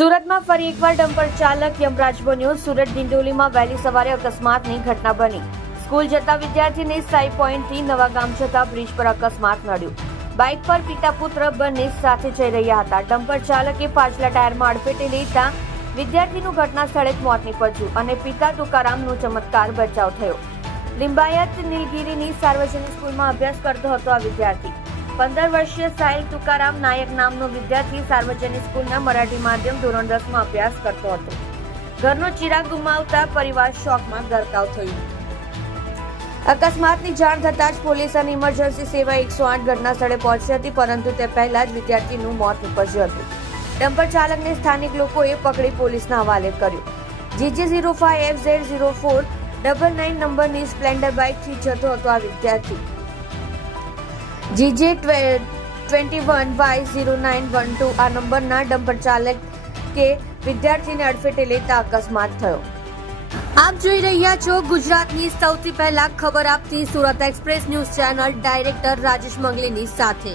સુરતમાં ફરી એકવાર ડમ્પર ચાલક યમરાજ બન્યો. સુરત ડિંડોલીમાં વહેલી સવારે અકસ્માતની ઘટના બની. સ્કૂલ જતા વિદ્યાર્થીને સાઈ પોઈન્ટથી નવા ગામ જતા બ્રિજ પર અકસ્માત નડ્યો. બાઇક પર પિતા પુત્ર બંને સાથે જઈ રહ્યા હતા. ડમ્પર ચાલકે પાછલા ટાયરમાં અડફેટે લેતા વિદ્યાર્થીનું ઘટના સ્થળે જ મોત નીપજ્યું અને પિતા તુકારામનો ચમત્કાર બચાવ થયો. લિંબાયત નીલગીરીની સાર્વજનિક સ્કૂલમાં અભ્યાસ કરતો હતો આ વિદ્યાર્થી. પંદર વર્ષીય સાહિલ તુકારામ નાયક નામનો વિદ્યાર્થી સાર્વજનિક સ્કૂલના મરાઠી માધ્યમ ધોરણ દસમાં અભ્યાસ કરતો હતો. ઘરનો ચિરાગ ગુમાવતા પરિવાર શોકમાં ગરકાવ થયું. અકસ્માતની જાણ થતાં જ પોલીસ અને ઇમરજન્સી સેવા એકસો આઠ ઘટના સ્થળે પહોંચી હતી, પરંતુ તે પહેલા જ વિદ્યાર્થીનું મોત નીપજ્યું હતું. ડમ્પર ચાલકને સ્થાનિક લોકોએ પકડી પોલીસના હવાલે કર્યો. GG zero five F Z zero four double nine નંબરની સ્પ્લેન્ડર બાઇકથી જતો હતો આ વિદ્યાર્થી. GJ twenty one Y zero nine one two આ નંબરના ડમ્પર ચાલક કે વિદ્યાર્થીને અડફેટે લેતા અકસ્માત થયો. આપ જોઈ રહ્યા છો ગુજરાતની સૌથી પહેલા ખબર આપતી Surat express news channel director Rajesh મંગલીની સાથે.